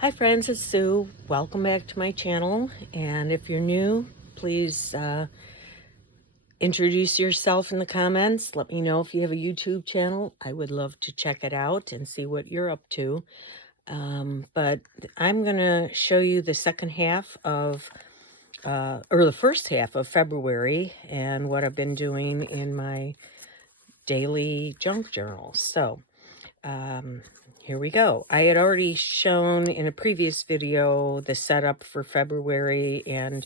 Hi friends, it's Sue. Welcome back to my channel. And if you're new, please introduce yourself in the comments. Let me know if you have a YouTube channel. I would love to check it out and see what you're up to. But I'm going to show you the second half of, or the first half of February and what I've been doing in my daily junk journal. So, here we go. I had already shown in a previous video the setup for February, and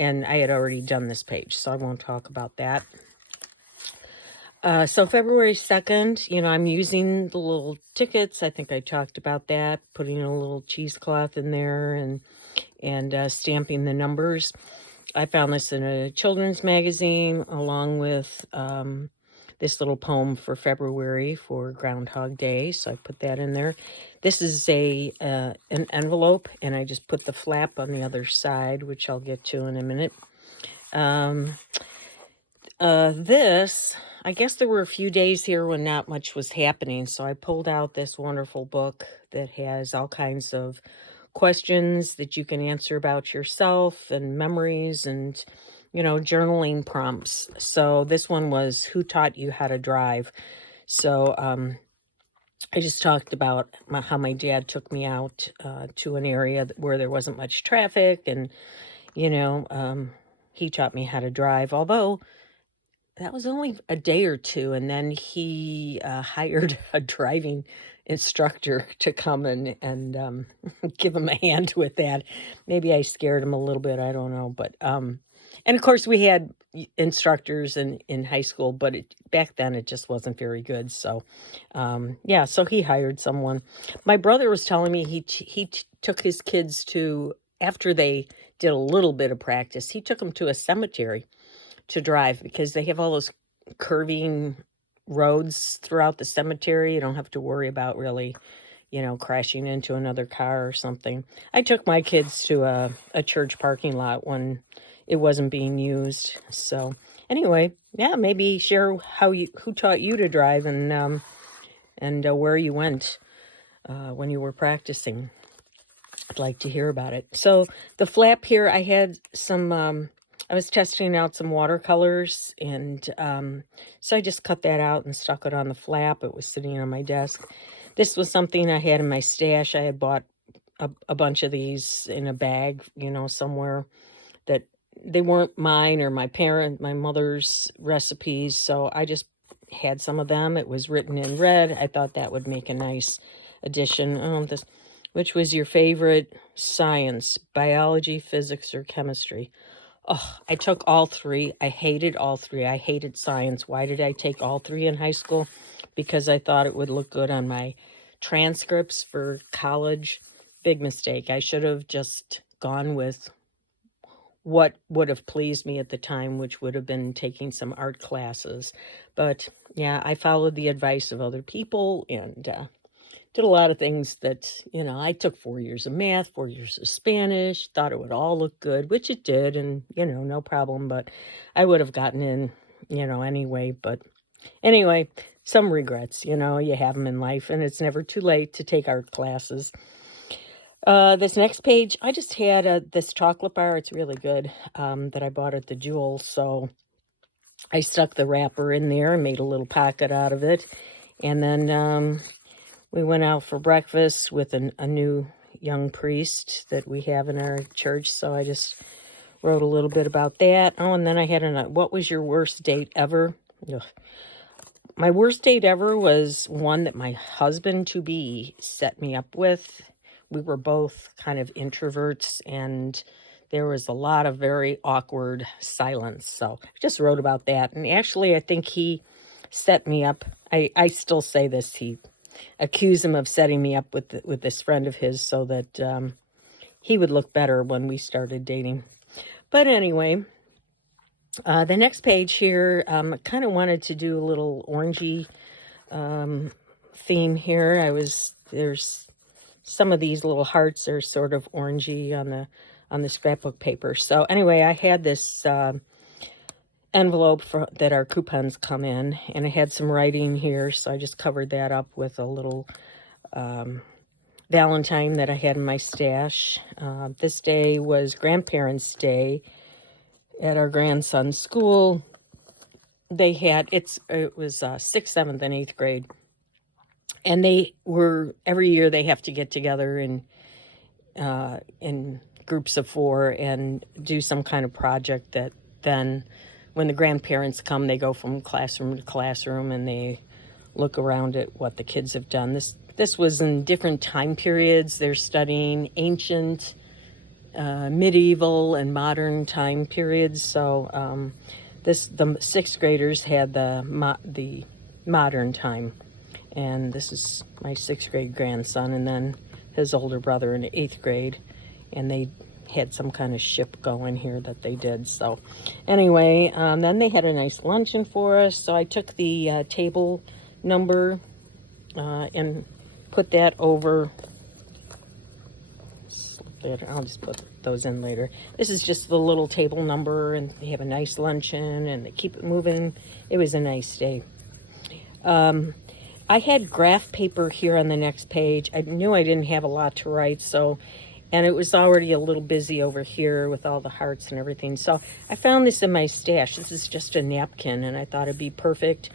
I had already done this page, so I won't talk about that. So February 2nd, I'm using the little tickets. I think I talked about that, putting a little cheesecloth in there and stamping the numbers. I found this in a children's magazine along with this little poem for February for Groundhog Day, so I put that in there. This is an envelope, and I just put the flap on the other side, which I'll get to in a minute. I guess there were a few days here when not much was happening, so I pulled out this wonderful book that has all kinds of questions that you can answer about yourself and memories and journaling prompts. So this one was Who Taught You How to Drive? So I just talked about how my dad took me out to an area where there wasn't much traffic, and he taught me how to drive, although that was only a day or two, and then he hired a driving instructor to come and give him a hand with that. Maybe I scared him a little bit, I don't know. But and of course we had instructors in high school, but back then it just wasn't very good. So yeah, so he hired someone. My brother was telling me he took his kids to, after they did a little bit of practice, he took them to a cemetery to drive because they have all those curving roads throughout the cemetery. You don't have to worry about really, crashing into another car or something. I took my kids to a church parking lot when it wasn't being used. So anyway, yeah, maybe share who taught you to drive and where you went when you were practicing. I'd like to hear about it. So the flap here, I had some, I was testing out some watercolors, and so I just cut that out and stuck it on the flap. It was sitting on my desk. This was something I had in my stash. I had bought a bunch of these in a bag, somewhere, that they weren't mine or my mother's recipes. So I just had some of them. It was written in red. I thought that would make a nice addition. Which was your favorite science, biology, physics, or chemistry? Oh, I took all three. I hated all three. I hated science. Why did I take all three in high school? Because I thought it would look good on my transcripts for college. Big mistake. I should have just gone with what would have pleased me at the time, which would have been taking some art classes. But yeah, I followed the advice of other people and did a lot of things that, I took 4 years of math, 4 years of Spanish, thought it would all look good, which it did, and, no problem, but I would have gotten in, anyway. But anyway, some regrets, you have them in life, and it's never too late to take art classes. This next page, I just had this chocolate bar. It's really good, that I bought at the Jewel, so I stuck the wrapper in there and made a little pocket out of it, and then we went out for breakfast with a new young priest that we have in our church, so I just wrote a little bit about that. Oh, and then I had what was your worst date ever? Ugh. My worst date ever was one that my husband-to-be set me up with. We were both kind of introverts, and there was a lot of very awkward silence, so I just wrote about that. And actually, I think he set me up. I still say this. He accuse him of setting me up with this friend of his so that he would look better when we started dating. But anyway, the next page here, I kind of wanted to do a little orangey theme here. There's some of these little hearts are sort of orangey on the scrapbook paper. So anyway, I had this envelope that our coupons come in, and it had some writing here, so I just covered that up with a little Valentine that I had in my stash. This day was Grandparents' Day at our grandson's school. They had, it was 6th, 7th, and 8th grade. And every year they have to get together in groups of 4 and do some kind of project that then when the grandparents come, they go from classroom to classroom and they look around at what the kids have done. This was in different time periods. They're studying ancient, medieval, and modern time periods. So the 6th graders had the modern time, and this is my 6th grade grandson, and then his older brother in 8th grade, and they had some kind of ship going here that they did. So anyway, then they had a nice luncheon for us. So I took the table number and put that over. I'll just put those in later. This is just the little table number, and they have a nice luncheon and they keep it moving. It was a nice day. I had graph paper here on the next page. I knew I didn't have a lot to write, and it was already a little busy over here with all the hearts and everything. So I found this in my stash. This is just a napkin, and I thought it'd be perfect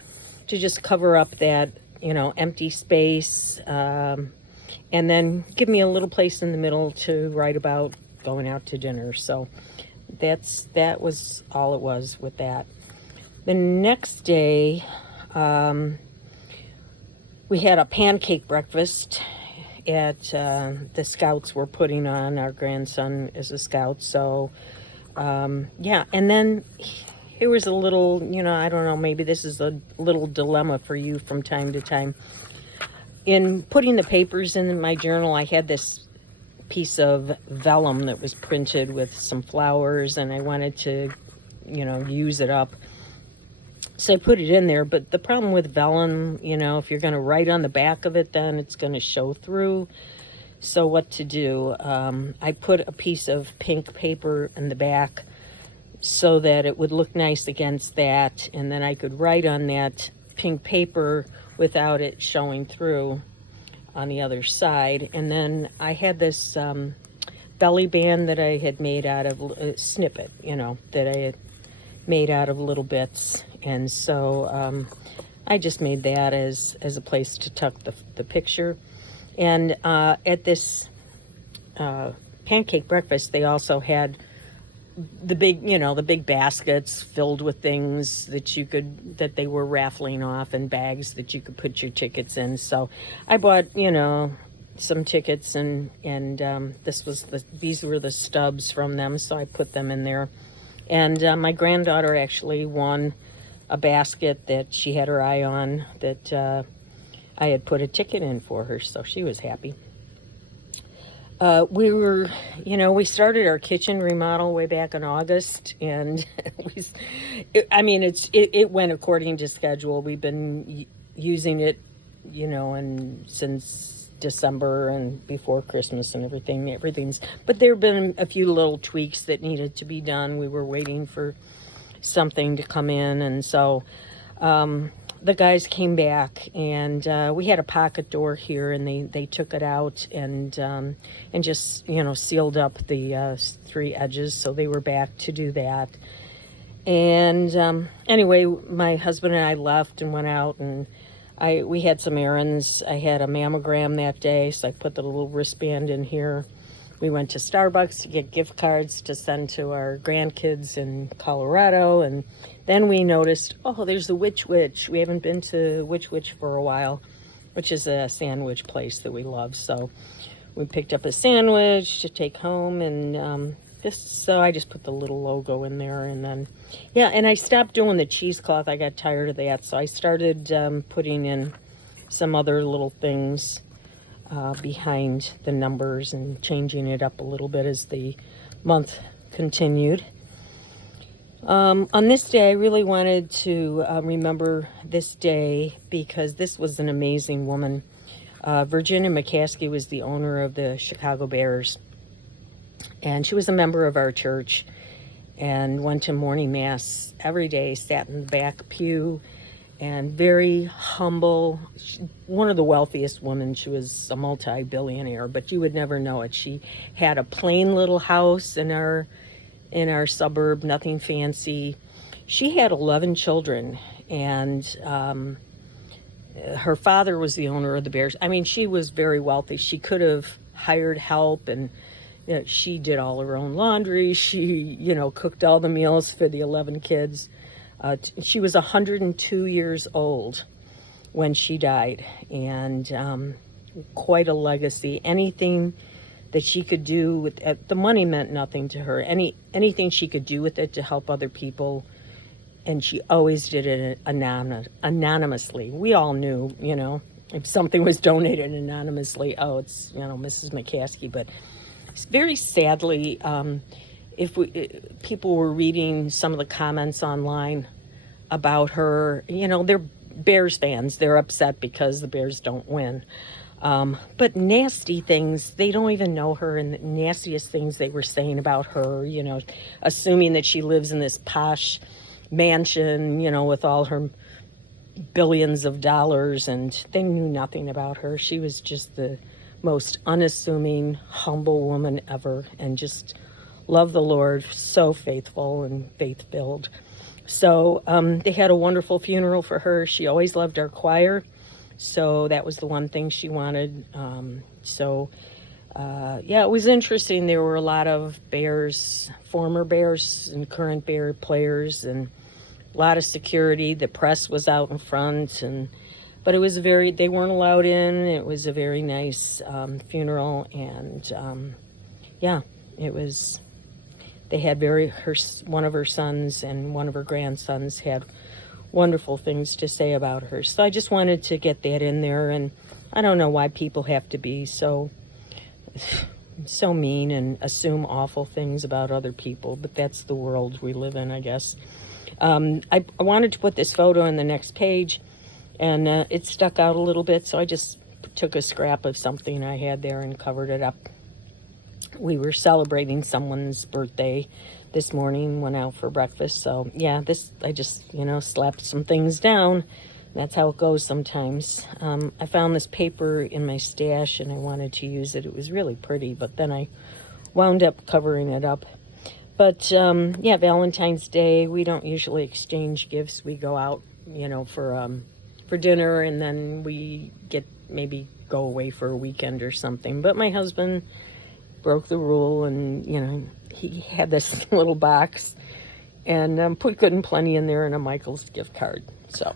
to just cover up that, empty space, and then give me a little place in the middle to write about going out to dinner. So that was all it was with that. The next day, we had a pancake breakfast at the Scouts were putting on. Our grandson is a Scout. So, yeah. And then here was a little, I don't know, maybe this is a little dilemma for you from time to time. In putting the papers in my journal, I had this piece of vellum that was printed with some flowers, and I wanted to, use it up. So I put it in there, but the problem with vellum, if you're going to write on the back of it, then it's going to show through. So what to do? I put a piece of pink paper in the back so that it would look nice against that, and then I could write on that pink paper without it showing through on the other side. And then I had this belly band that I had made out of a snippet, that I had made out of little bits. And so I just made that as a place to tuck the picture. And at this pancake breakfast, they also had the big baskets filled with things that they were raffling off, and bags that you could put your tickets in. So I bought, some tickets, and these were the stubs from them. So I put them in there. And my granddaughter actually won a basket that she had her eye on that I had put a ticket in for her. So she was happy. We started our kitchen remodel way back in August, and it went according to schedule. We've been using it, since December and before Christmas and everything's, but there have been a few little tweaks that needed to be done. We were waiting for something to come in, and so, the guys came back, and we had a pocket door here, and they took it out and just sealed up the 3 edges. So they were back to do that. And anyway, my husband and I left and went out, and we had some errands. I had a mammogram that day, so I put the little wristband in here. We went to Starbucks to get gift cards to send to our grandkids in Colorado, and then we noticed, there's the Witch Witch. We haven't been to Witch Witch for a while, which is a sandwich place that we love. So we picked up a sandwich to take home, and so I just put the little logo in there, and then, and I stopped doing the cheesecloth. I got tired of that, so I started putting in some other little things behind the numbers and changing it up a little bit as the month continued. On this day, I really wanted to remember this day because this was an amazing woman. Virginia McCaskey was the owner of the Chicago Bears, and she was a member of our church and went to morning mass every day, sat in the back pew, and very humble. One of the wealthiest women. She was a multi-billionaire, but you would never know it. She had a plain little house in our suburb, nothing fancy. She had 11 children, and her father was the owner of the Bears. I mean, she was very wealthy. She could have hired help, and she did all her own laundry. She, cooked all the meals for the 11 kids. She was 102 years old when she died, and quite a legacy. Anything that she could do with the money meant nothing to her. Anything she could do with it to help other people, and she always did it anonymously. We all knew, if something was donated anonymously, oh, it's Mrs. McCaskey. But very sadly, people were reading some of the comments online about her, they're Bears fans. They're upset because the Bears don't win. But nasty things, they don't even know her, and the nastiest things they were saying about her, assuming that she lives in this posh mansion, with all her billions of dollars, and they knew nothing about her. She was just the most unassuming, humble woman ever, and just loved the Lord, so faithful and faith-filled. So they had a wonderful funeral for her. She always loved our choir, so that was the one thing she wanted. It was interesting. There were a lot of Bears, former Bears and current Bear players, and a lot of security. The press was out in front, but it was they weren't allowed in. It was a very nice funeral, and it was. They had one of her sons and one of her grandsons had wonderful things to say about her. So I just wanted to get that in there, and I don't know why people have to be so mean and assume awful things about other people, but that's the world we live in, I guess. I wanted to put this photo in the next page, and it stuck out a little bit, so I just took a scrap of something I had there and covered it up. We were celebrating someone's birthday this morning, went out for breakfast, so I just, slapped some things down. That's how it goes sometimes. I found this paper in my stash, and I wanted to use it. It was really pretty, but then I wound up covering it up. But, Valentine's Day, we don't usually exchange gifts. We go out, for dinner, and then we maybe go away for a weekend or something. But my husband broke the rule, and, he had this little box and put good and plenty in there and a Michael's gift card. So,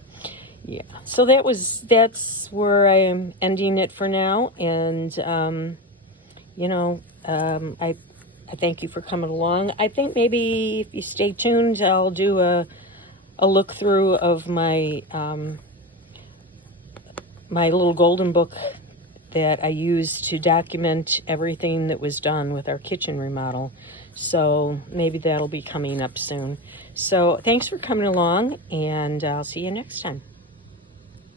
so that's where I am ending it for now. And, I thank you for coming along. I think maybe if you stay tuned, I'll do a look through of my my little golden book that I used to document everything that was done with our kitchen remodel. So maybe that'll be coming up soon. So thanks for coming along, and I'll see you next time.